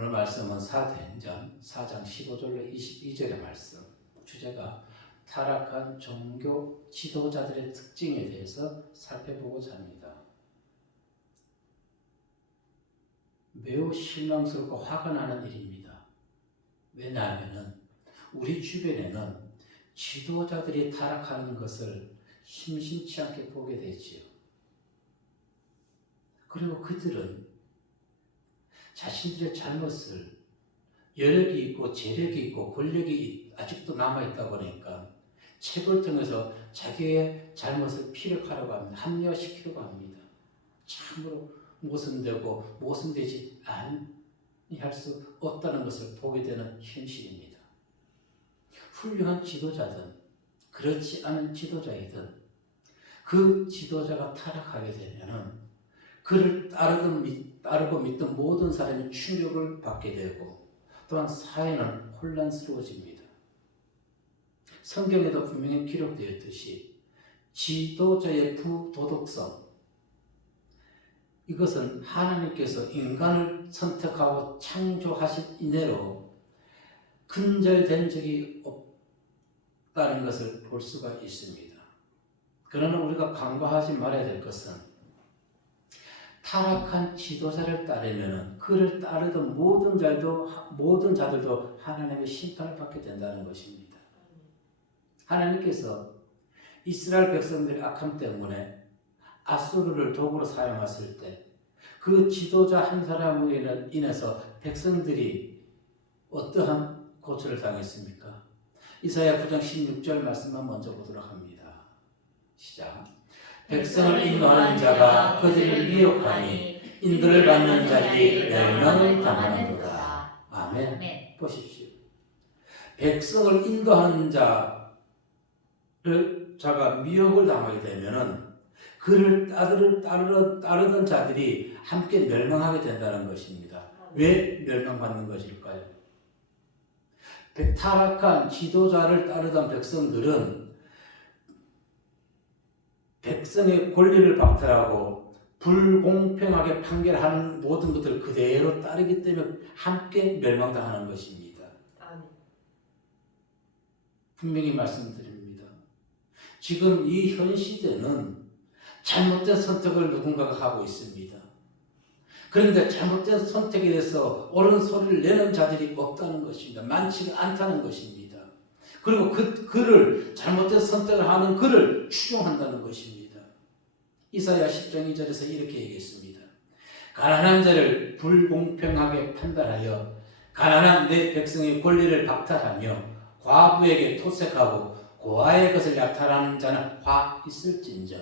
오늘 말씀은 사도행전 4장 15절로 22절의 말씀. 주제가 타락한 종교 지도자들의 특징에 대해서 살펴보고자 합니다. 매우 실망스럽고 화가 나는 일입니다. 왜냐하면 우리 주변에는 지도자들이 타락하는 것을 심심치 않게 보게 되지요. 그리고 그들은 자신들의 잘못을 여력이 있고 재력이 있고 권력이 아직도 남아있다 보니까 책을 통해서 자기의 잘못을 피력하려고 합니다. 합리화시키려고 합니다. 참으로 모순되고 모순되지 아니할 수 없다는 것을 보게 되는 현실입니다. 훌륭한 지도자든 그렇지 않은 지도자이든 그 지도자가 타락하게 되면은 그를 따르고 믿던 모든 사람이 충격을 받게 되고 또한 사회는 혼란스러워집니다. 성경에도 분명히 기록되었듯이 지도자의 부도덕성, 이것은 하나님께서 인간을 선택하고 창조하신 이내로 근절된 적이 없다는 것을 볼 수가 있습니다. 그러나 우리가 간과하지 말아야 될 것은 타락한 지도자를 따르면 그를 따르던 모든 자들도 하나님의 심판을 받게 된다는 것입니다. 하나님께서 이스라엘 백성들의 악함 때문에 아수르를 도구로 사용했을 때 그 지도자 한 사람으로 인해서 백성들이 어떠한 고초를 당했습니까? 이사야 9장 16절 말씀만 먼저 보도록 합니다. 시작. 백성을 인도하는 자가 그들을 미혹하니 인도를 받는 자들이 멸망을 당하는도다. 아멘. 보십시오. 백성을 인도하는 자가 미혹을 당하게 되면은 그를 따르던 자들이 함께 멸망하게 된다는 것입니다. 왜 멸망받는 것일까요? 타락한 지도자를 따르던 백성들은 백성의 권리를 박탈하고 불공평하게 판결하는 모든 것들을 그대로 따르기 때문에 함께 멸망당하는 것입니다. 분명히 말씀드립니다. 지금 이 현 시대는 잘못된 선택을 누군가가 하고 있습니다. 그런데 잘못된 선택에 대해서 옳은 소리를 내는 자들이 없다는 것입니다. 많지가 않다는 것입니다. 그리고 그를 잘못된 선택을 하는 그를 추종한다는 것입니다. 이사야 10장 2절에서 이렇게 얘기했습니다. 가난한 자를 불공평하게 판단하여 가난한 내 백성의 권리를 박탈하며 과부에게 토색하고 고아의 것을 약탈하는 자는 화 있을진저.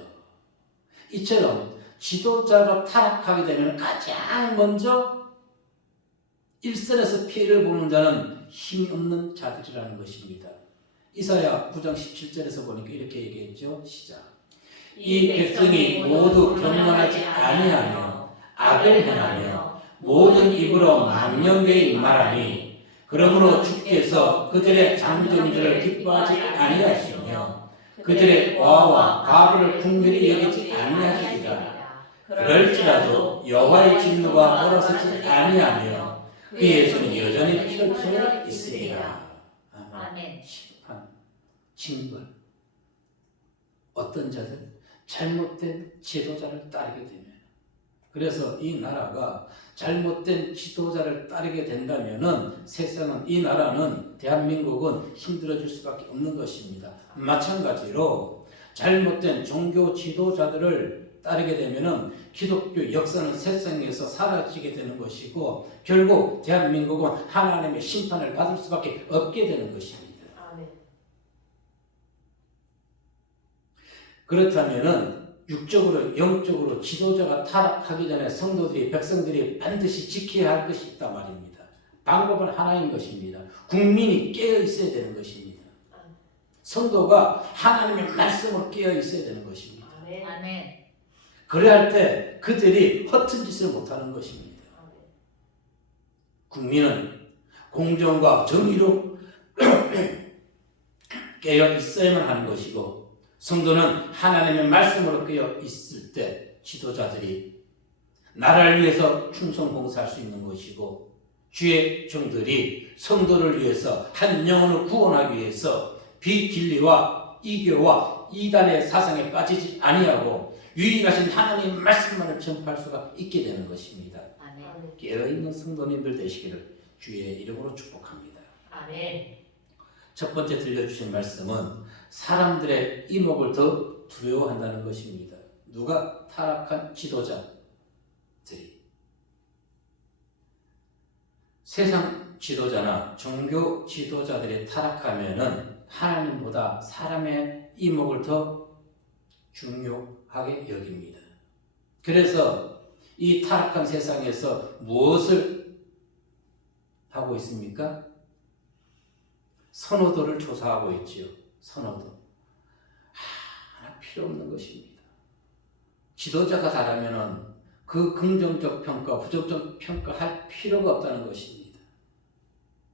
이처럼 지도자가 타락하게 되면 가장 먼저 일선에서 피해를 보는 자는 힘이 없는 자들이라는 것입니다. 이사야 9장 17절에서 보니까 이렇게 얘기했죠. 시작. 이 백성이 모두 경건하지 아니하며 악을 행하며 모든 입으로 망령되이 말하니 그러므로 주께서 그들의 장정들을 기뻐하지 아니하시며 그들의 고아와 과부를 궁휼히 여기지 아니하시리라. 그럴지라도 여호와의 진노가 돌아서지 아니하며 그의 손이 여전히 펼쳐져 있으리라. 아멘. 심판, 징벌. 어떤 자들? 잘못된 지도자를 따르게 되면. 그래서 이 나라가 잘못된 지도자를 따르게 된다면은 세상은, 이 나라는, 대한민국은 힘들어질 수밖에 없는 것입니다. 마찬가지로 잘못된 종교 지도자들을 따르게 되면은 기독교 역사는 세상에서 사라지게 되는 것이고 결국 대한민국은 하나님의 심판을 받을 수밖에 없게 되는 것입니다. 아멘. 그렇다면은 육적으로 영적으로 지도자가 타락하기 전에 성도들이 백성들이 반드시 지켜야 할 것이 있단 말입니다. 방법은 하나인 것입니다. 국민이 깨어 있어야 되는 것입니다. 성도가 하나님의 말씀으로 깨어 있어야 되는 것입니다. 아멘. 그래야 할 때 그들이 허튼 짓을 못하는 것입니다. 국민은 공정과 정의로 깨어 있어야만 하는 것이고 성도는 하나님의 말씀으로 깨어 있을 때 지도자들이 나라를 위해서 충성 봉사할 수 있는 것이고 주의 종들이 성도를 위해서 한 영혼을 구원하기 위해서 비진리와 이교와 이단의 사상에 빠지지 아니하고 유일하신 하나님의 말씀만을 전파할 수가 있게 되는 것입니다. 아멘. 깨어있는 성도님들 되시기를 주의 이름으로 축복합니다. 아멘. 첫 번째 들려주신 말씀은 사람들의 이목을 더 두려워한다는 것입니다. 누가? 타락한 지도자들이. 세상 지도자나 종교 지도자들이 타락하면은 하나님보다 사람의 이목을 더 중요하게 여깁니다. 그래서 이 타락한 세상에서 무엇을 하고 있습니까? 선호도를 조사하고 있지요. 선호도. 하나 필요 없는 것입니다. 지도자가 잘하면은 그 긍정적 평가, 부정적 평가할 필요가 없다는 것입니다.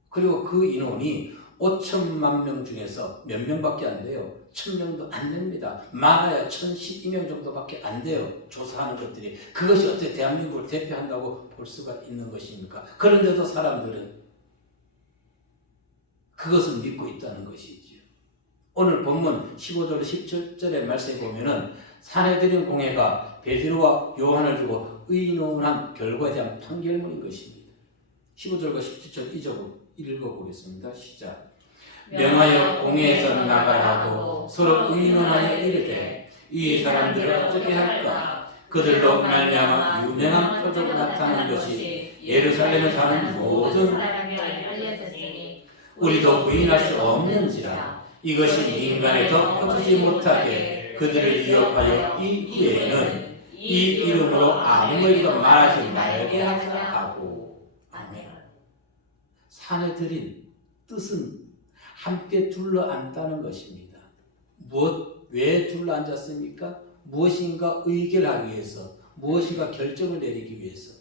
그리고 그 인원이 5천만 명 중에서 몇 명밖에 안 돼요. 1000명도 안 됩니다. 많아야 1012명 정도밖에 안 돼요. 조사하는 것들이. 그것이 어떻게 대한민국을 대표한다고 볼 수가 있는 것입니까? 그런데도 사람들은 그것을 믿고 있다는 것이지요. 오늘 본문 15절 17절의 말씀에 보면은 사내들인 공회가 베드로와 요한을 두고 의논한 결과에 대한 판결문인 것입니다. 15절과 17절 읽어보겠습니다. 시작. 명하여 공회에서 나가야 하고 서로 의논하여 이르되 이 사람들을 어떻게 할까? 그들로 말미암아 유명한 표적을 나타난 것이 예루살렘에 사는 모든 사람에게 알려졌으니 우리도 부인할 수 없는지라. 이것이 인간에 더 퍼지지 못하게 그들을 위협하여 이 후에는 이 이름으로 아무에게도 말하지 말게 하자 하고. 아멘. 사내들인 뜻은 함께 둘러앉다는 것입니다. 왜 둘러앉았습니까? 무엇인가 의결하기 위해서, 무엇인가 결정을 내리기 위해서.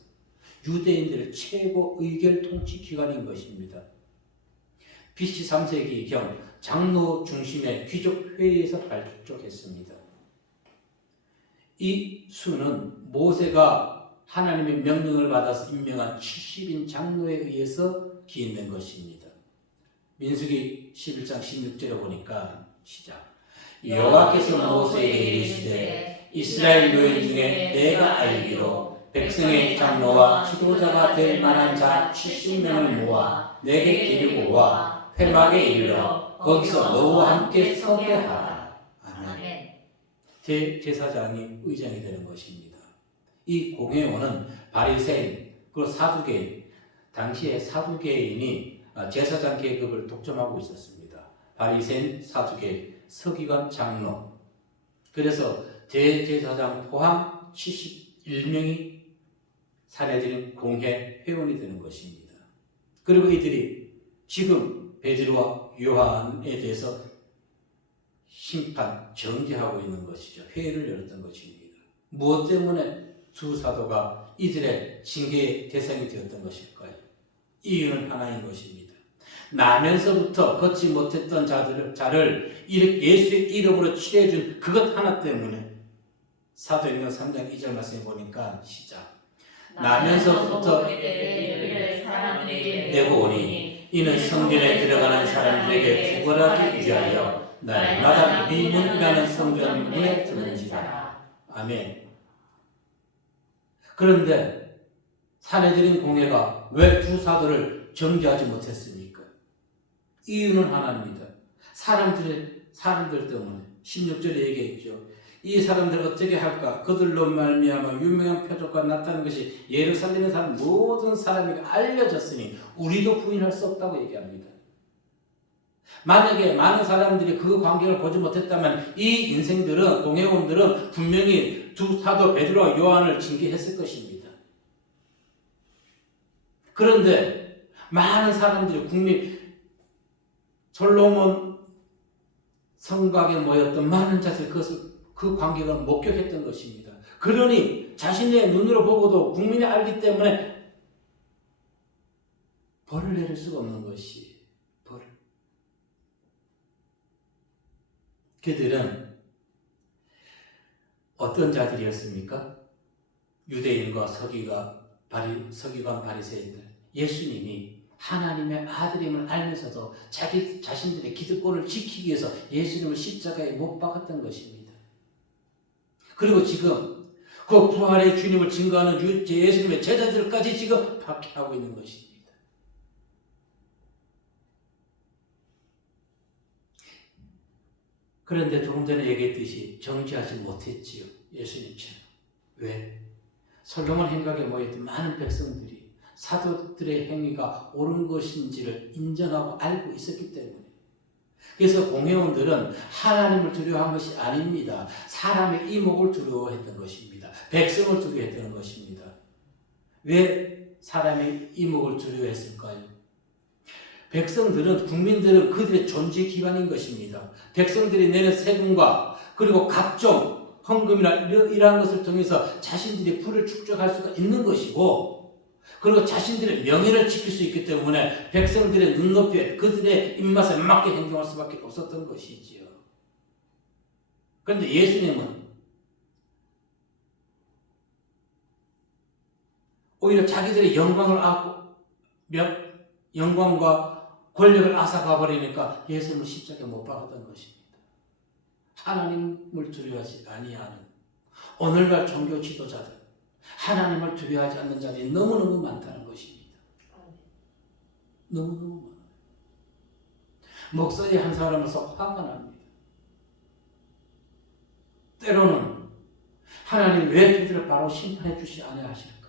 유대인들의 최고 의결 통치 기관인 것입니다. BC 3세기경 장로 중심의 귀족 회의에서 발족했습니다. 이 수는 모세가 하나님의 명령을 받아서 임명한 70인 장로에 의해서 기인된 것입니다. 민수기 11장 16절에 보니까 시작. 여호와께서 모세에게 이르시되 이스라엘 노인 중에 내가 알기로 백성의 장로와 지도자가 될 만한 자 70명을 모아 내게 기르고 와 회막에 이르러 거기서 너와 함께 서게 하라. 아멘. 대제사장이 의장이 되는 것입니다. 이 공회원은 바리새인 그리고 사두개인, 당시에 사두개인이 제사장 계급을 독점하고 있었습니다. 바리새인, 사두개인, 서기관, 장로. 그래서 대제사장 포함 71명이 사내들인 공회 회원이 되는 것입니다. 그리고 이들이 지금 베드로와 요한에 대해서 심판, 정죄하고 있는 것이죠. 회의를 열었던 것입니다. 무엇 때문에 두 사도가 이들의 징계의 대상이 되었던 것일까요? 이유는 하나인 것입니다. 나면서부터 걷지 못했던 자를 예수의 이름으로 치료해준 그것 하나 때문에 사도행전 3장 2절 말씀에 보니까 시작. 나면서부터 내고 오니 이는 성전에 들어가는 사람들에게 구걸하기 위하여 날마다 미문이라는 성전 문에 드는지라. 아멘. 그런데 사내들인 공회가 왜 두 사도를 정죄하지 못했습니까? 이유는 하나입니다. 사람들 때문에 16절에 얘기했죠. 이 사람들 어떻게 할까? 그들로 말미암아 유명한 표적과 나타난 것이 예루살렘에 사는 모든 사람에게 알려졌으니 우리도 부인할 수 없다고 얘기합니다. 만약에 많은 사람들이 그 광경을 보지 못했다면 이 인생들은, 공회원들은 분명히 두 사도 베드로와 요한을 징계했을 것입니다. 그런데 많은 사람들이 솔로몬 성곽에 모였던 많은 자들이 그 광경을 목격했던 것입니다. 그러니 자신의 눈으로 보고도 국민이 알기 때문에 벌을 내릴 수가 없는 것이 벌을. 그들은 어떤 자들이었습니까? 유대인과 서기관 바리새인들. 예수님이 하나님의 아들임을 알면서도 자기 자신들의 기득권을 지키기 위해서 예수님을 십자가에 못 박았던 것입니다. 그리고 지금 그 부활의 주님을 증거하는 예수님의 제자들까지 지금 박해하고 있는 것입니다. 그런데 조금 전에 얘기했듯이 정죄하지 못했지요. 예수님처럼. 왜? 솔로몬 행각에 모였던 많은 백성들이 사도들의 행위가 옳은 것인지를 인정하고 알고 있었기 때문에. 그래서 공회원들은 하나님을 두려워한 것이 아닙니다. 사람의 이목을 두려워했던 것입니다. 백성을 두려워했던 것입니다. 왜 사람의 이목을 두려워했을까요? 백성들은, 국민들은 그들의 존재 기반인 것입니다. 백성들이 내는 세금과 그리고 각종 헌금이나 이러한 것을 통해서 자신들이 부를 축적할 수가 있는 것이고, 그리고 자신들의 명예를 지킬 수 있기 때문에 백성들의 눈높이에 그들의 입맛에 맞게 행동할 수밖에 없었던 것이지요. 그런데 예수님은 오히려 자기들의 영광과 권력을 앗아가 버리니까 예수님을 십자가에 못 박았던 것입니다. 하나님을 두려워하지 아니하는 오늘날 종교 지도자들, 하나님을 두려워하지 않는 자들이 너무너무 많다는 것입니다. 너무너무 많아요. 목사의 한 사람으로서 화가 납니다. 때로는 하나님 왜 그들을 바로 심판해 주시지 아니하실까?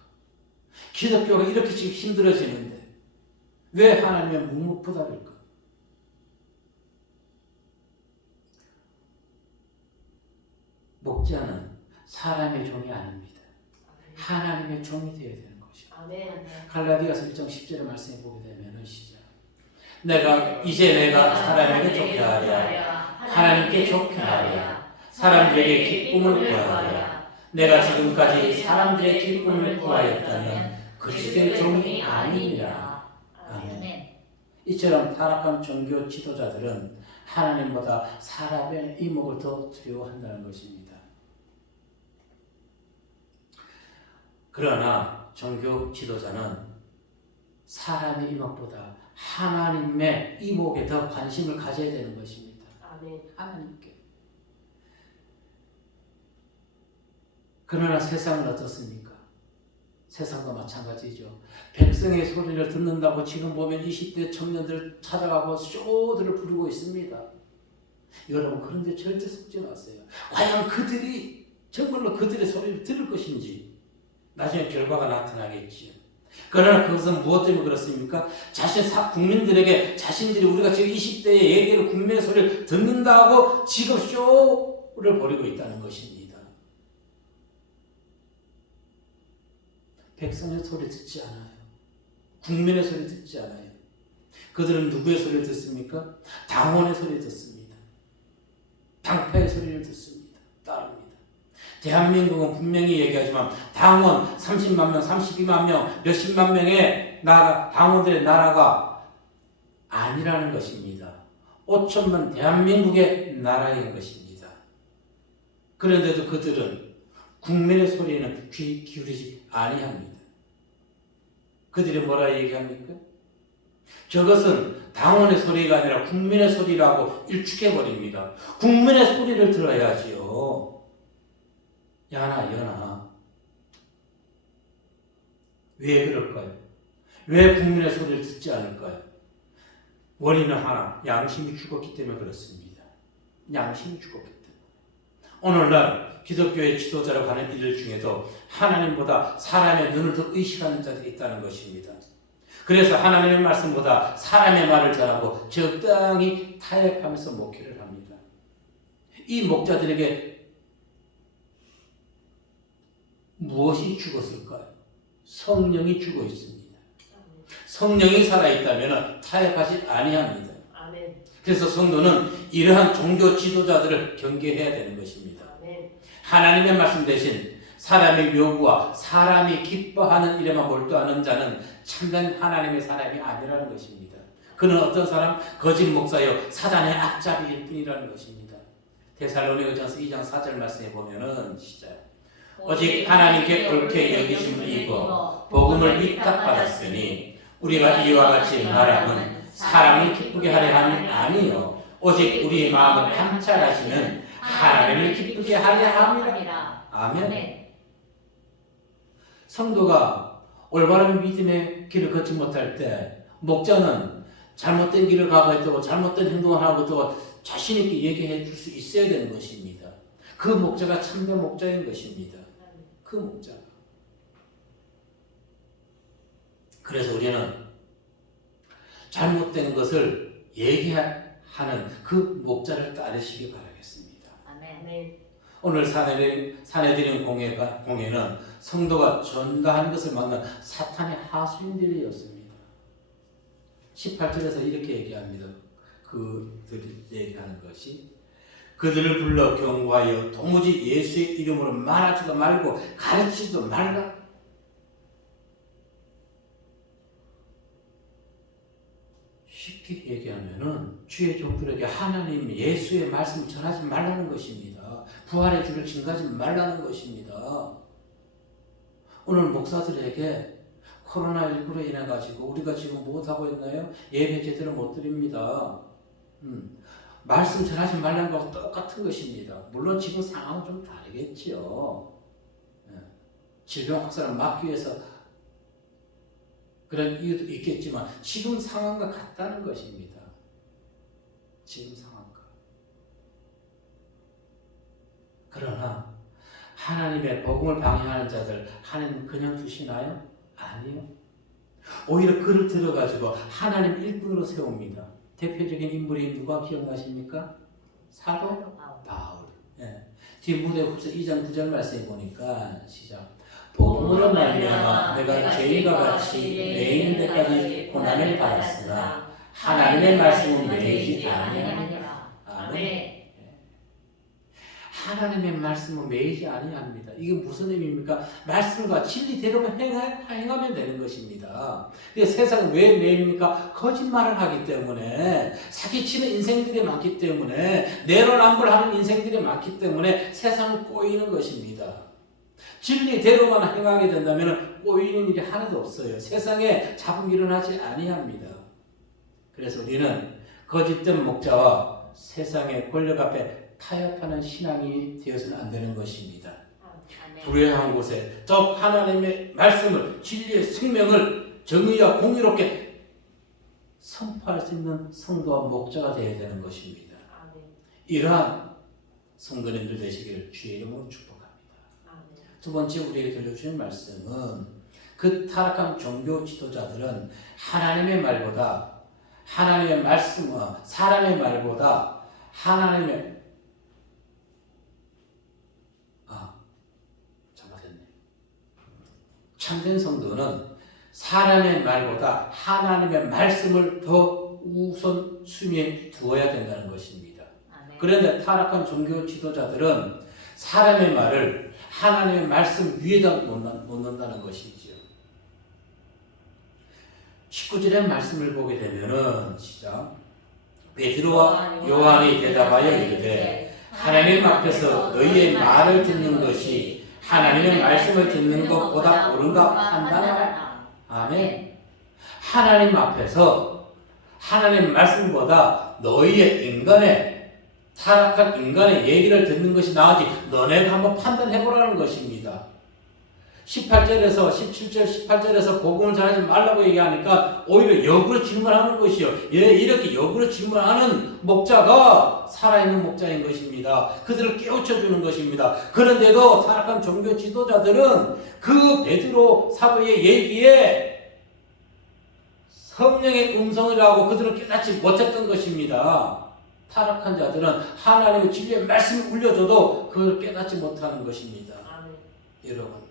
기독교가 이렇게 지금 힘들어지는데 왜 하나님의 묵묵부답일까? 목자는 사람의 종이 아닙니다. 하나님의 종이 되어야 되는 것입니다. 갈라디아서 1장 10절의 말씀에 보게 되면 시작. 내가 사람에게 좋게 하랴, 하나님께 좋게 하랴, 사람들에게 기쁨을 구하랴. 내가 지금까지 사람들의 기쁨을 구하였다면 그리스도의 종이 아니니라. 아멘. 이처럼 타락한 종교 지도자들은 하나님보다 사람의 이목을 더 두려워한다는 것입니다. 그러나 종교 지도자는 사람의 이목보다 하나님의 이목에 더 관심을 가져야 되는 것입니다. 아멘. 하나님께. 그러나 세상은 어떻습니까? 세상도 마찬가지죠. 백성의 소리를 듣는다고 지금 보면 20대 청년들 찾아가고 쇼들을 부르고 있습니다. 여러분, 그런데 절대 속지 마세요. 과연 그들이 정말로 그들의 소리를 들을 것인지 나중에 결과가 나타나겠지요. 그러나 그것은 무엇 때문에 그렇습니까? 국민들에게 자신들이 우리가 지금 20대의 얘기를 국민의 소리를 듣는다고 지금 쇼를 벌이고 있다는 것입니다. 백성의 소리 듣지 않아요. 국민의 소리 듣지 않아요. 그들은 누구의 소리를 듣습니까? 당원의 소리를 듣습니다. 당파의 소리를 듣습니다. 따릅니다. 대한민국은 분명히 얘기하지만 당원 30만 명, 32만 명, 몇십만 명의 당원들의 나라가 아니라는 것입니다. 5천만 대한민국의 나라인 것입니다. 그런데도 그들은 국민의 소리에는 귀 기울이지 아니합니다. 그들이 뭐라 얘기합니까? 저것은 당원의 소리가 아니라 국민의 소리라고 일축해버립니다. 국민의 소리를 들어야지요. 야나. 왜 그럴까요? 왜 국민의 소리를 듣지 않을까요? 원인은 하나, 양심이 죽었기 때문에 그렇습니다. 양심이 죽었기 때문에. 오늘날 기독교의 지도자로 가는 이들 중에도 하나님보다 사람의 눈을 더 의식하는 자들이 있다는 것입니다. 그래서 하나님의 말씀보다 사람의 말을 전하고 적당히 타협하면서 목회를 합니다. 이 목자들에게 무엇이 죽었을까요? 성령이 죽어 있습니다. 성령이 살아있다면 타협하지 아니합니다. 그래서 성도는 이러한 종교 지도자들을 경계해야 되는 것입니다. 하나님의 말씀 대신 사람의 요구와 사람이 기뻐하는 일에만 몰두하는 자는 참된 하나님의 사람이 아니라는 것입니다. 그는 어떤 사람? 거짓 목사요 사단의 앞잡이일 뿐이라는 것입니다. 데살로니가전서 2장 4절 말씀에 보면은 시작. 오직 하나님께 옳게 여기심을 입어 복음을 위탁받았으니 우리가 이와 같이 말함은 사람을 기쁘게 하려 함이 아니요 오직 우리의 마음을 감찰하시는 하나님을 기쁘게 하려 함이라. 아멘. 성도가 올바른 믿음의 길을 걷지 못할 때 목자는 잘못된 길을 가고 있다고 잘못된 행동을 하고 있다고 자신 있게 얘기해 줄 수 있어야 되는 것입니다. 그 목자가 참된 목자인 것입니다. 그 목자가. 그래서 우리는 잘못된 것을 얘기하는 그 목자를 따르시기 바라겠습니다. 아멘. 오늘 사내들인 공예는 성도가 전가하는 것을 막는 사탄의 하수인들이었습니다. 18절에서 이렇게 얘기합니다. 그들이 얘기하는 것이 그들을 불러 경고하여 도무지 예수의 이름으로 말하지도 말고 가르치지도 말라. 쉽게 얘기하면은 주의 종들에게 하나님 예수의 말씀을 전하지 말라는 것입니다. 부활의 주를 증거하지 말라는 것입니다. 오늘 목사들에게 코로나19로 인해 가지고 우리가 지금 무엇하고 있나요? 예배 제대로 못 드립니다. 말씀 전하지 말라는 것과 똑같은 것입니다. 물론 지금 상황은 좀 다르겠지요. 질병 확산을 막기 위해서 그런 이유도 있겠지만 지금 상황과 같다는 것입니다. 지금 상황과. 그러나 하나님의 복음을 방해하는 자들 하나님 그냥 두시나요? 아니요. 오히려 그를 들어가지고 하나님 일꾼으로 세웁니다. 대표적인 인물이 누가 기억나십니까? 사도 바울. 디모데후서 2장 9절 말씀에 보니까 시작. 복음으로 말미암아 내가 죄인과 같이 매이는 데까지 고난을 받았으나 하나님의 말씀은 매이지 아니하니라. 아멘. 하나님의 말씀은 매이지 아니합니다. 이게 무슨 의미입니까? 말씀과 진리대로만 행하면 되는 것입니다. 세상은 왜 매입니까? 거짓말을 하기 때문에, 사기치는 인생들이 많기 때문에, 내로남불하는 인생들이 많기 때문에 세상은 꼬이는 것입니다. 진리대로만 행하게 된다면 꼬이는 일이 하나도 없어요. 세상에 잡음 일어나지 아니합니다. 그래서 우리는 거짓된 목자와 세상의 권력 앞에 타협하는 신앙이 되어서는 안 되는 것입니다. 불의한 곳에 더 하나님의 말씀을, 진리의 생명을 정의와 공의롭게 선포할 수 있는 성도와 목자가 되어야 되는 것입니다. 이러한 성도님들 되시기를 주의 이름으로 축복합니다. 두 번째 우리에게 들려주신 말씀은 그 타락한 종교 지도자들은 하나님의 말보다 하나님의 말씀과 사람의 말보다 하나님의 참된 성도는 사람의 말보다 하나님의 말씀을 더 우선순위에 두어야 된다는 것입니다. 그런데 타락한 종교 지도자들은 사람의 말을 하나님의 말씀 위에다 놓는다는 것이지요. 19절의 말씀을 보게 되면은 시작. 베드로와 요한이 대답하여 이르되 하나님 앞에서 너희의 말을 듣는 것이 하나님의 말씀을 듣는 것보다 옳은가 판단하라. 아멘. 하나님 앞에서 하나님 말씀보다 너희의 인간의 타락한 인간의 얘기를 듣는 것이 나으지 너네가 한번 판단해보라는 것입니다. 18절에서 17절 18절에서 복음을 전하지 말라고 얘기하니까 오히려 역으로 질문하는 것이요. 이렇게 역으로 질문하는 목자가 살아있는 목자인 것입니다. 그들을 깨우쳐주는 것입니다. 그런데도 타락한 종교 지도자들은 그 베드로 사도의 얘기에 성령의 음성이라고 그들은 깨닫지 못했던 것입니다. 타락한 자들은 하나님의 진리의 말씀을 울려줘도 그걸 깨닫지 못하는 것입니다. 여러분,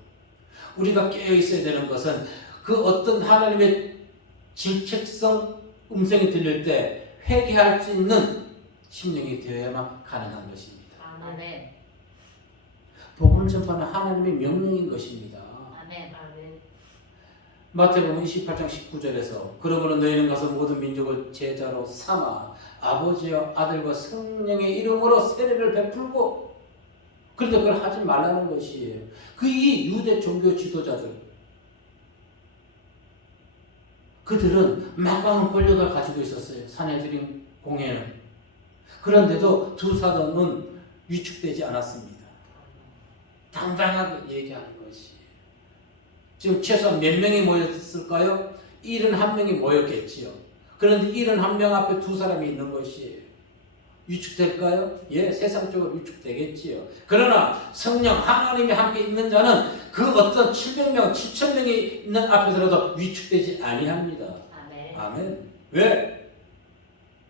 우리가 깨어있어야 되는 것은 그 어떤 하나님의 질책성 음성이 들릴 때 회개할 수 있는 심령이 되어야만 가능한 것입니다. 아멘. 복음을 전파는 하나님의 명령인 것입니다. 아멘. 마태복음 28장 19절에서 그러므로 너희는 가서 모든 민족을 제자로 삼아 아버지와 아들과 성령의 이름으로 세례를 베풀고, 그런데 그걸 하지 말라는 것이에요. 이 유대 종교 지도자들, 그들은 막강한 권력을 가지고 있었어요. 사내들인 공회는. 그런데도 두 사도는 위축되지 않았습니다. 당당하게 얘기하는 것이. 지금 최소한 몇 명이 모였을까요? 71명이 모였겠지요. 그런데 71명 앞에 두 사람이 있는 것이에요. 위축될까요? 예, 세상적으로 위축되겠지요. 그러나 성령 하나님이 함께 있는 자는 그 어떤 700명, 7,000명이 있는 앞에서라도 위축되지 아니합니다. 아멘. 아멘. 왜?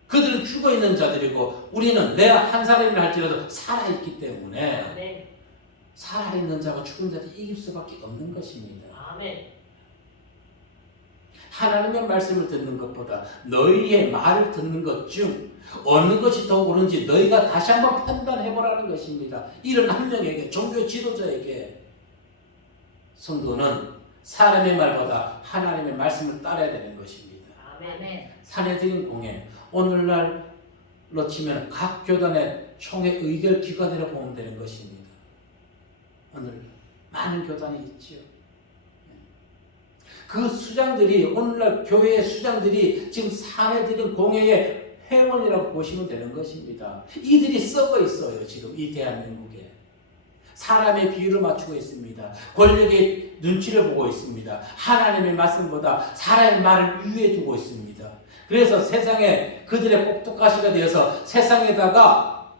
그들은 죽어 있는 자들이고 우리는 내가 한 사람이라 할지라도 살아 있기 때문에 아멘. 살아 있는 자가 죽은 자를 이길 수밖에 없는 것입니다. 아멘. 하나님의 말씀을 듣는 것보다 너희의 말을 듣는 것 중 어느 것이 더 옳은지 너희가 다시 한번 판단해보라는 것입니다. 이런 한 명에게, 종교 지도자에게 성도는 사람의 말보다 하나님의 말씀을 따라야 되는 것입니다. 아멘. 사내들인 공회, 오늘날로 치면 각 교단의 총회 의결 기관이라고 보면 되는 것입니다. 오늘 많은 교단이 있지요. 그 수장들이, 오늘날 교회의 수장들이 지금 사내들인 공회의 회원이라고 보시면 되는 것입니다. 이들이 썩어 있어요. 지금 이 대한민국에. 사람의 비율을 맞추고 있습니다. 권력의 눈치를 보고 있습니다. 하나님의 말씀보다 사람의 말을 위에 두고 있습니다. 그래서 세상에 그들의 꼭두가시가 되어서 세상에다가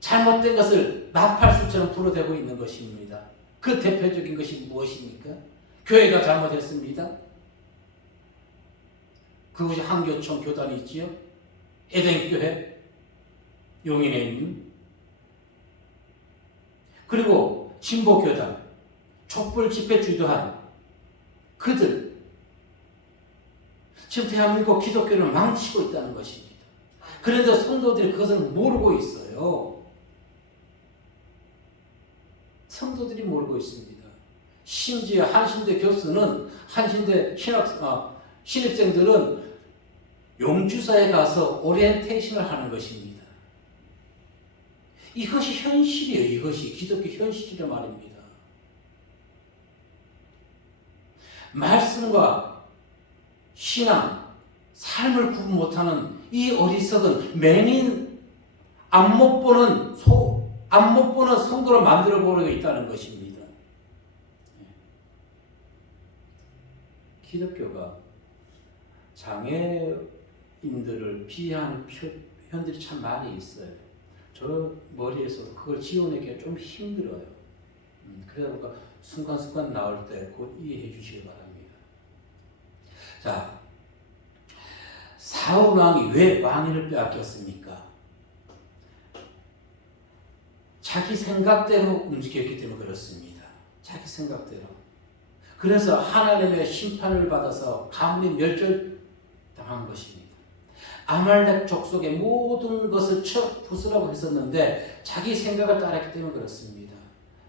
잘못된 것을 나팔수처럼 불어대고 있는 것입니다. 그 대표적인 것이 무엇입니까? 교회가 잘못했습니다. 그것이 한교총 교단이 있지요. 에덴교회, 용인에 있는. 그리고 진보교단, 촛불 집회 주도한 그들. 지금 대한민국 기독교를 망치고 있다는 것입니다. 그런데 성도들이 그것을 모르고 있어요. 성도들이 모르고 있습니다. 심지어 한신대 교수는, 한신대 신입생들은 용주사에 가서 오리엔테이션을 하는 것입니다. 이것이 현실이에요. 이것이 기독교 현실이란 말입니다. 말씀과 신앙, 삶을 구분 못하는 이 어리석은 맹인, 안 못 보는 성도로 만들어 보려고 있다는 것입니다. 기독교가 장애인들을 비하하는 표현들이 참 많이 있어요. 저 머리에서도 그걸 지워내기가 좀 힘들어요. 그러다 순간순간 나올 때 곧 이해해 주시기 바랍니다. 자, 사울 왕이 왜 왕위를 빼앗겼습니까? 자기 생각대로 움직였기 때문에 그렇습니다. 자기 생각대로. 그래서 하나님의 심판을 받아서 가문이 멸절당한 것입니다. 아말렉 족속의 모든 것을 부수라고 했었는데 자기 생각을 따랐기 때문에 그렇습니다.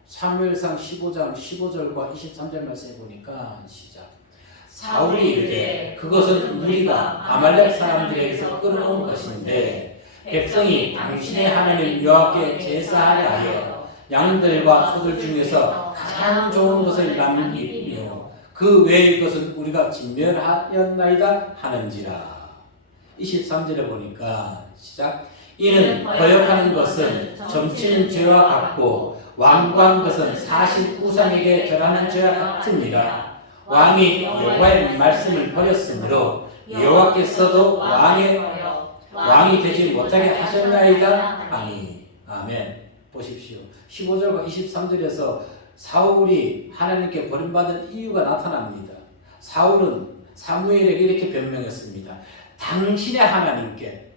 사무엘상 15장 15절과 23절 말씀해 보니까 시작. 사울이 이르되 그것은 우리가 아말렉 사람들에게서 끌어온 것인데 백성이 당신의 하나님 여호와께 제사하려 하여 양들과 소들 중에서 가장 좋은 것을 남기며 그 외의 것은 우리가 진멸하였나이다 하는지라. 23절에 보니까 시작. 이는 거역하는 것은 점치는 죄와 같고 완고한 것은 사실 우상에게 절하는 죄와 같으니라. 왕이 여호와의 말씀을 버렸으므로 여호와께서도 왕이 되지 못하게 하셨나이다 하니. 아멘. 보십시오. 15절과 23절에서 사울이 하나님께 버림받은 이유가 나타납니다. 사울은 사무엘에게 이렇게 변명했습니다. 당신의 하나님께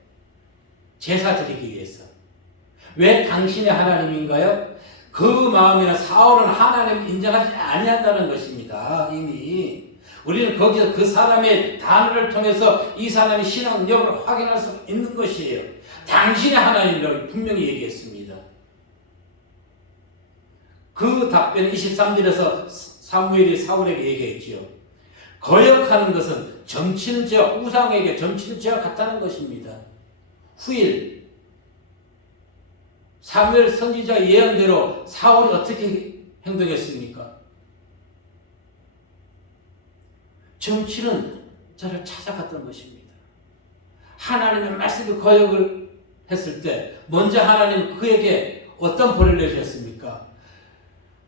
제사 드리기 위해서. 왜 당신의 하나님인가요? 그 마음에는 사울은 하나님을 인정하지 아니한다는 것입니다. 이미 우리는 거기서 그 사람의 단어를 통해서 이 사람의 신앙 여부를 확인할 수 있는 것이에요. 당신의 하나님이라고 분명히 얘기했습니다. 그 답변 23절에서 사무엘이 사울에게 얘기했지요. 거역하는 것은 점치는 죄와 우상에게 점치는 죄와 같다는 것입니다. 후일 사무엘 선지자 예언대로 사울이 어떻게 행동했습니까? 점치는 저를 찾아갔던 것입니다. 하나님의 말씀이 거역을 했을 때 먼저 하나님 그에게 어떤 벌을 내주셨습니까?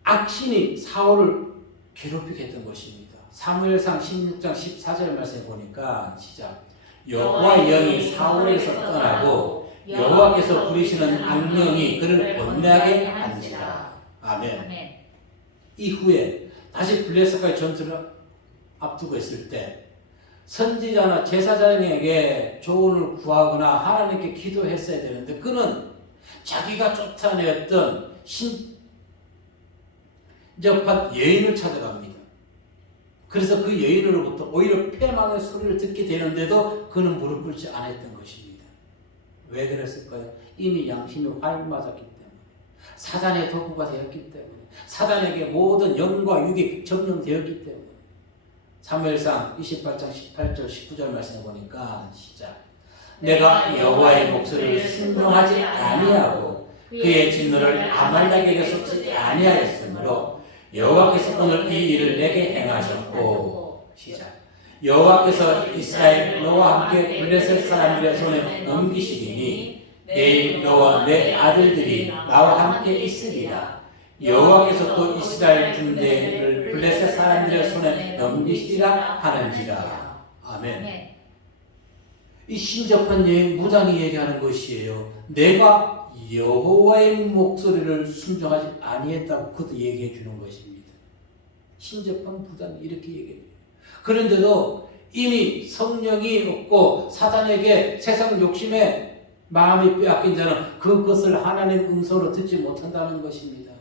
악신이 사울을 괴롭히게 했던 것입니다. 사무엘상 16장 14절 말씀에 보니까 시작. 여호와의 영이 사울에서 떠나고 여호와께서 부리시는 악령이 그를 번뇌하게 한지라. 아멘. 아멘. 이후에 다시 블레셋과의 전투를 앞두고 있을 때 선지자나 제사장에게 조언을 구하거나 하나님께 기도했어야 되는데 그는 자기가 쫓아내었던 신접한 여인을 찾아갑니다. 그래서 그 여인으로부터 오히려 패망의 소리를 듣게 되는데도 그는 무릎 꿇지 않았던 것입니다. 왜 그랬을까요? 이미 양심이 활맞았기 때문에, 사단의 도구가 되었기 때문에, 사단에게 모든 영과 육이 점령되었기 때문에. 사무엘상 28장 18절 19절 말씀을 보니까 시작. 내가 여호와의 목소리를 순종하지 아니하고 그의 진노를 아말렉에게 쏟지 아니하였으므로 여호와께서 오늘 이 일을 내게 행하셨고 시작. 여호와께서 이스라엘 너와 함께 블레셋 사람들의 손에 넘기시리니 내일 너와 내 아들들이 나와 함께 있으리라. 여호와께서 또 이스라엘 군대를 블레셋 사람들의 손에 넘기시리라 하는지라. 아멘. 이 신접한 여인 무당이 얘기하는 것이에요. 내가 여호와의 목소리를 순종하지 아니했다고 그도 얘기해 주는 것입니다. 신접한 무당이 이렇게 얘기해요. 그런데도 이미 성령이 없고 사단에게 세상 욕심에 마음이 빼앗긴 자는 그것을 하나님의 음성으로 듣지 못한다는 것입니다.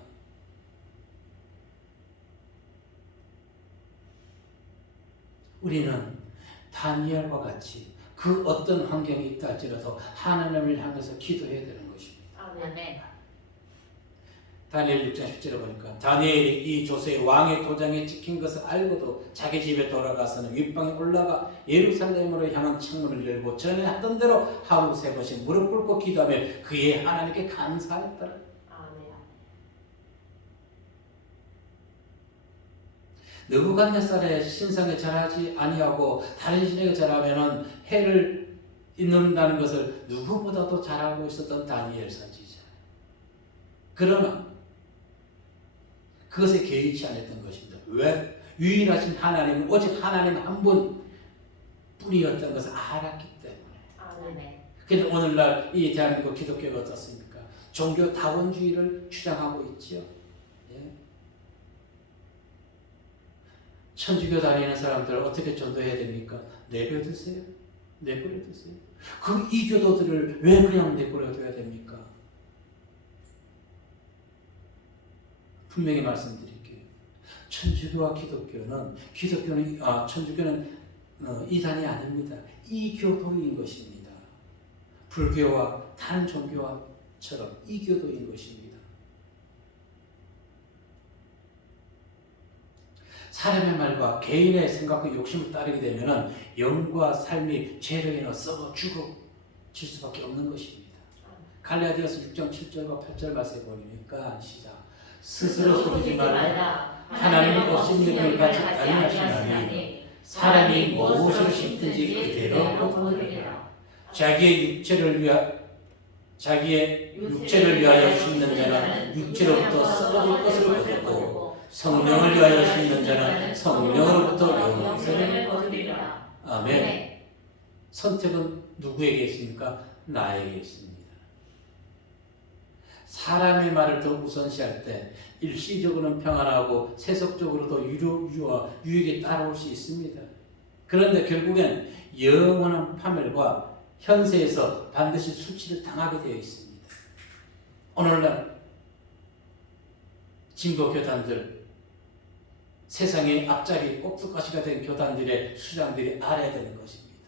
우리는 다니엘과 같이 그 어떤 환경이 있다 할지라도 하나님을 향해서 기도해야 되는 것입니다. 아멘. 다니엘 6장 10절에 보니까 다니엘이 이 조세의 왕의 도장에 찍힌 것을 알고도 자기 집에 돌아가서는 윗방에 올라가 예루살렘으로 향한 창문을 열고 전에 하던 대로 하루 3번씩 무릎 꿇고 기도하며 그의 하나님께 감사했더라. 아멘. 느부갓네살의 신상에 절하지 아니하고 다른 신에게 절하면은 해를 입는다는 것을 누구보다도 잘 알고 있었던 다니엘 선지자. 그러나 그것에 개의치 않았던 것입니다. 왜? 유일하신 하나님은 오직 하나님 한 분뿐이었던 것을 알았기 때문에. 아멘. 그런데 오늘날 이 대한민국 기독교가 어떻습니까? 종교 다원주의를 주장하고 있지요. 예? 천주교 다니는 사람들 어떻게 전도해야 됩니까? 내버려두세요. 내버려두세요. 그 이교도들을 왜 그냥 내버려둬야 됩니까? 분명히 말씀드릴게요. 천주교와 천주교는 이단이 아닙니다. 이교도인 것입니다. 불교와 다른 종교와처럼 이교도인 것입니다. 사람의 말과 개인의 생각과 욕심을 따르게 되면 영과 삶이 죄로 인해 썩어 죽어질 수밖에 없는 것입니다. 갈라디아서 6장 7절과 8절 말씀에 보니까 시작. 스스로 속이지 말라. 하나님은 없인 일을 받지 아니하시나니 사람이 무엇을 심든지 그대로 거두리라. 자기의 육체를 위하여 심는 자는 육체로부터 썩어질 것을 거두고 성령을 위하여 심는 자는 성령으로부터 영생을 거두리라. 아멘. 선택은 누구에게 있습니까? 나에게 있습니다. 사람의 말을 더 우선시할 때 일시적으로는 평안하고 세속적으로도 유익이 따라올 수 있습니다. 그런데 결국엔 영원한 파멸과 현세에서 반드시 수치를 당하게 되어 있습니다. 오늘날 진보 교단들, 세상의 앞자리 꼭두가시가 된 교단들의 수장들이 알아야 되는 것입니다.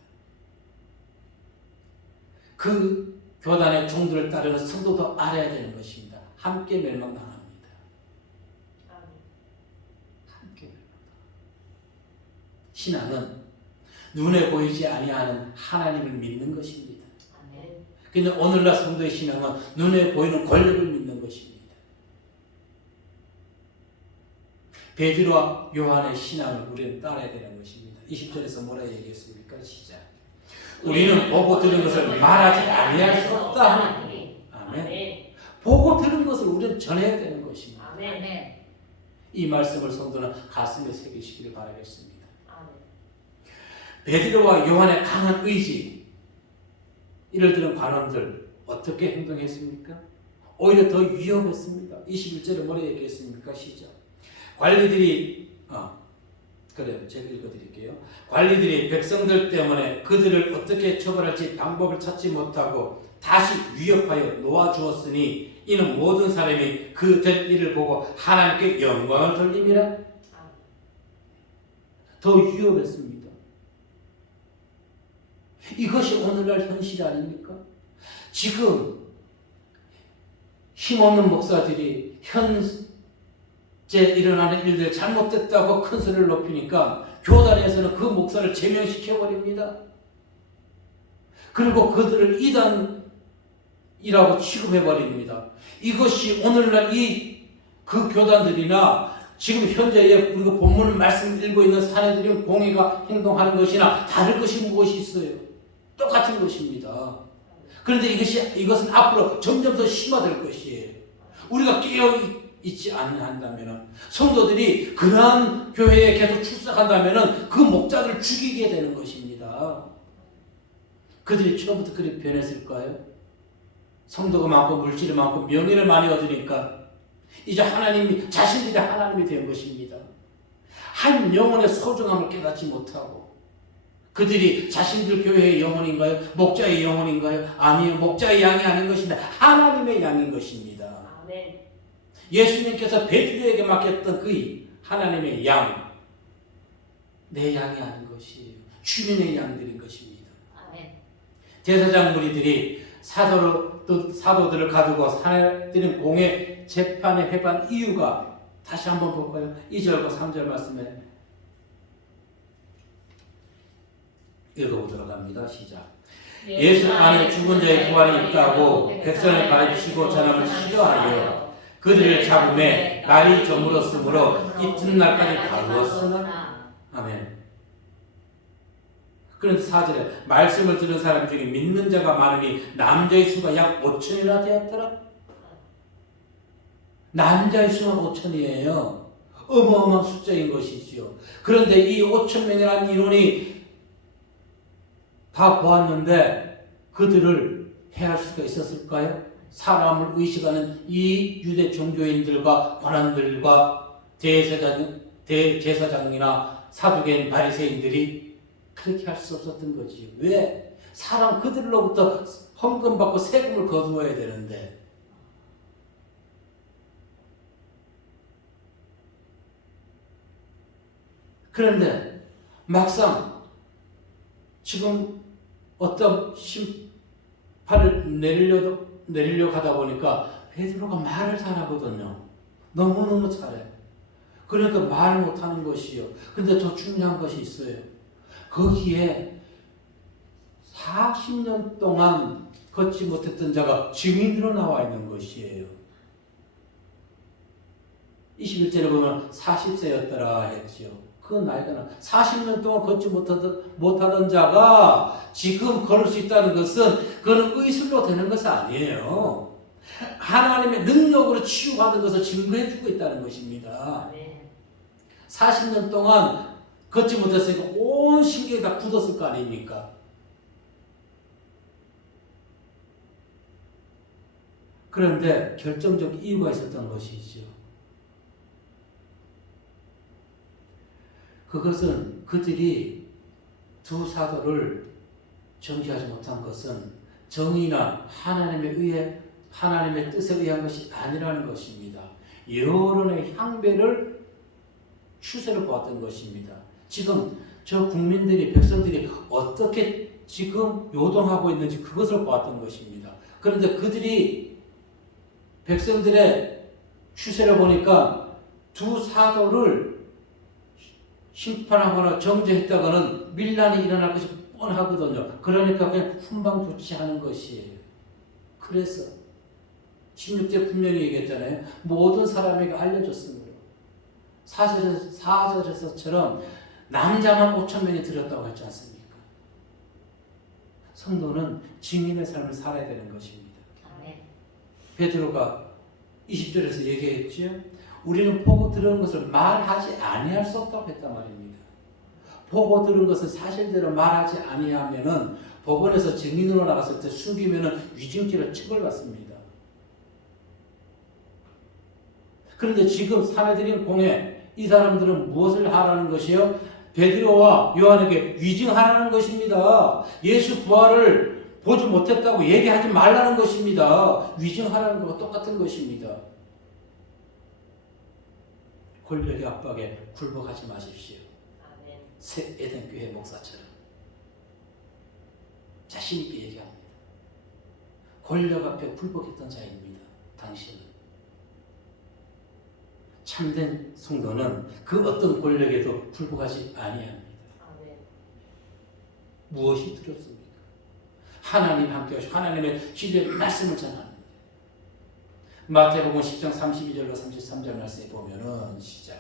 그 교단의 종들을 따르는 성도도 알아야 되는 것입니다. 함께 멸망당합니다. 함께 멸망당합니다. 신앙은 눈에 보이지 아니하는 하나님을 믿는 것입니다. 그런데 오늘날 성도의 신앙은 눈에 보이는 권력을 믿는 것입니다. 베드로와 요한의 신앙을 우리는 따라야 되는 것입니다. 20절에서 뭐라 얘기했습니까? 시작. 우리는 보고 들은 것을 말하지 아니할 수 없다. 아멘. 보고 들은 것을 우리는 전해야 되는 것입니다. 아멘. 이 말씀을 성도는 가슴에 새기시기를 바라겠습니다. 아멘. 베드로와 요한의 강한 의지, 이를 들은 관원들 어떻게 행동했습니까? 오히려 더 위험했습니다. 21절에 뭐라 얘기했습니까? 시작. 관리들이 그래요. 제가 읽어드릴게요. 관리들이 백성들 때문에 그들을 어떻게 처벌할지 방법을 찾지 못하고 다시 위협하여 놓아주었으니 이는 모든 사람이 그 될 일을 보고 하나님께 영광을 돌림이라. 더 위협했습니다. 이것이 오늘날 현실 아닙니까? 지금 힘없는 목사들이 현재 일어나는 일들 잘못됐다고 큰 소리를 높이니까 교단에서는 그 목사를 제명시켜버립니다. 그리고 그들을 이단이라고 취급해버립니다. 이것이 오늘날 그 교단들이나 지금 현재의 우리가 본문 말씀 읽고 있는 사내들인 공의가 행동하는 것이나 다를 것이 무엇이 있어요? 똑같은 것입니다. 그런데 이것은 앞으로 점점 더 심화될 것이에요. 우리가 깨어있지 않는다면 성도들이 그러한 교회에 계속 출석한다면 그 목자들을 죽이게 되는 것입니다. 그들이 처음부터 그렇게 변했을까요? 성도가 많고 물질이 많고 명예를 많이 얻으니까 이제 자신들이 하나님이 된 것입니다. 한 영혼의 소중함을 깨닫지 못하고 그들이 자신들 교회의 영혼인가요? 목자의 영혼인가요? 아니요. 목자의 양이 아닌 것입니다. 하나님의 양인 것입니다. 아멘. 예수님께서 베드로에게 맡겼던 그 하나님의 양, 내 양이 아닌 것이에요. 주님의 양들인 것입니다. 아멘. 제사장 무리들이 사도들을 가두고 사내들인 공회 재판에 해반 이유가 다시 한번 볼까요? 2절과 3절 말씀에 읽어보도록 합니다. 시작. 예수 안에 죽은 자의 부활이 있다고 백성을 가르치고 전함을 싫어하여 그들을 잡음에 날이 저물었으므로 이튿날까지 다루었으나. 아멘. 그런데 4절에 말씀을 들은 사람 중에 믿는 자가 많으니 남자의 수가 약 5천이나 되었더라. 남자의 수가 5천이에요. 어마어마한 숫자인 것이지요. 그런데 이 5천 명이라는 이론이 다 보았는데 그들을 해할 수가 있었을까요? 사람을 의식하는 이 유대 종교인들과 관원들과 대제사장이나 사두개인 바리새인들이 그렇게 할 수 없었던 거지요. 왜? 사람 그들로부터 헌금 받고 세금을 거두어야 되는데 그런데 막상 지금 어떤 심판을 내리려고 하다 보니까 베드로가 말을 잘하거든요. 너무너무 잘해. 그러니까 말을 못하는 것이요. 근데 더 중요한 것이 있어요. 거기에 40년 동안 걷지 못했던 자가 증인으로 나와 있는 것이에요. 21절에 보면 40세였더라 했지요. 그 나이가 40년 동안 걷지 못하던 자가 지금 걸을 수 있다는 것은 그건 의술로 되는 것이 아니에요. 하나님의 능력으로 치유받은 것을 증거해주고 있다는 것입니다. 40년 동안 걷지 못했으니까 온 신경이 다 굳었을 거 아닙니까? 그런데 결정적 이유가 있었던 것이죠. 그것은 그들이 두 사도를 정죄하지 못한 것은 정의나 하나님의 뜻에 의한 것이 아니라는 것입니다. 여론의 향배를 추세를 보았던 것입니다. 지금 저 국민들이 백성들이 어떻게 지금 요동하고 있는지 그것을 보았던 것입니다. 그런데 그들이 백성들의 추세를 보니까 두 사도를 심판하거나 정죄했다가는 밀란이 일어날 것이 뻔하거든요. 그러니까 그냥 훈방 조치하는 것이에요. 그래서 16절 분명히 얘기했잖아요. 모든 사람에게 알려졌으므로 4절에서처럼 남자만 5천 명이 들었다고 했지 않습니까? 성도는 증인의 삶을 살아야 되는 것입니다. 아멘. 베드로가 20절에서 얘기했죠. 우리는 보고 들은 것을 말하지 아니할 수 없다고 했단 말입니다. 보고 들은 것을 사실대로 말하지 아니하면은 법원에서 증인으로 나갔을 때 숨기면은 위증죄로 처벌받습니다. 그런데 지금 사내들인 공회 이 사람들은 무엇을 하라는 것이요? 베드로와 요한에게 위증하라는 것입니다. 예수 부활을 보지 못했다고 얘기하지 말라는 것입니다. 위증하라는 것과 똑같은 것입니다. 권력의 압박에 굴복하지 마십시오. 아멘. 새 에덴 교회 목사처럼 자신 있게 얘기합니다. 권력 앞에 굴복했던 자입니다. 당신은. 참된 성도는 그 어떤 권력에도 굴복하지 아니합니다. 아멘. 무엇이 두렵습니까? 하나님 함께 하시고 하나님의 진리의 말씀을 전합니다. 마태복음 10장 32절로 33절 말씀에 보면은 시작.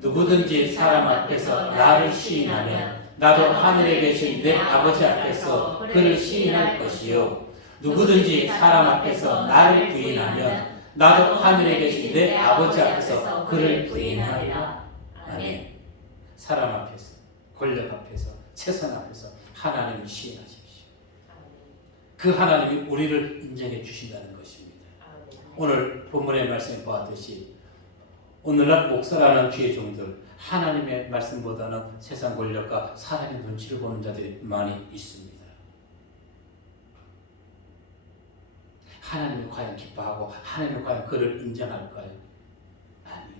누구든지 사람 앞에서 나를 시인하면 나도 하늘에 계신 내 아버지 앞에서 그를 시인할 것이요. 누구든지 사람 앞에서 나를 부인하면 나도 하늘에 계신 내 아버지 앞에서 그를 부인하리라. 아멘. 사람 앞에서, 권력 앞에서, 세상 앞에서 하나님을 시인하십시오. 그 하나님이 우리를 인정해 주신다는 것입니다. 오늘 본문의 말씀에 보았듯이 오늘날 목사라는 귀의 종들 하나님의 말씀보다는 세상 권력과 사람의 눈치를 보는 자들이 많이 있습니다. 하나님이 과연 기뻐하고 하나님이 과연 그를 인정할까요? 아니요.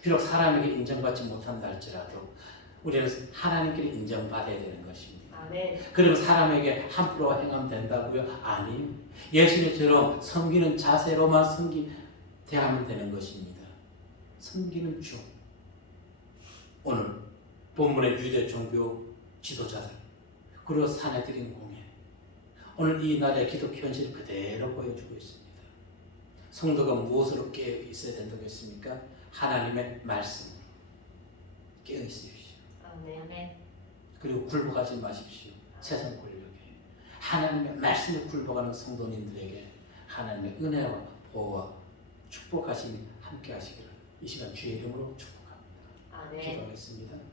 비록 사람에게 인정받지 못한다 할지라도 우리는 하나님께 인정받아야 되는 것입니다. 아멘. 그러면 사람에게 함부로 행하면 된다고요? 아니요. 예수님처럼 섬기는 자세로만 대하면 되는 것입니다. 섬기는 중. 오늘 본문의 유대 종교 지도자들 그리고 사내들인 공예 오늘 이 나라의 기독교 현실을 그대로 보여주고 있습니다. 성도가 무엇으로 깨어 있어야 된다고 했습니까? 하나님의 말씀으로 깨어 있으십시오. 아멘. 그리고 굴복하지 마십시오. 세상 권력에. 하나님의 말씀에 굴복하는 성도님들에게 하나님의 은혜와 보호와 축복하심이 함께 하시기를 이 시간 주의 이름으로 축복합니다. 아멘. 기도하겠습니다.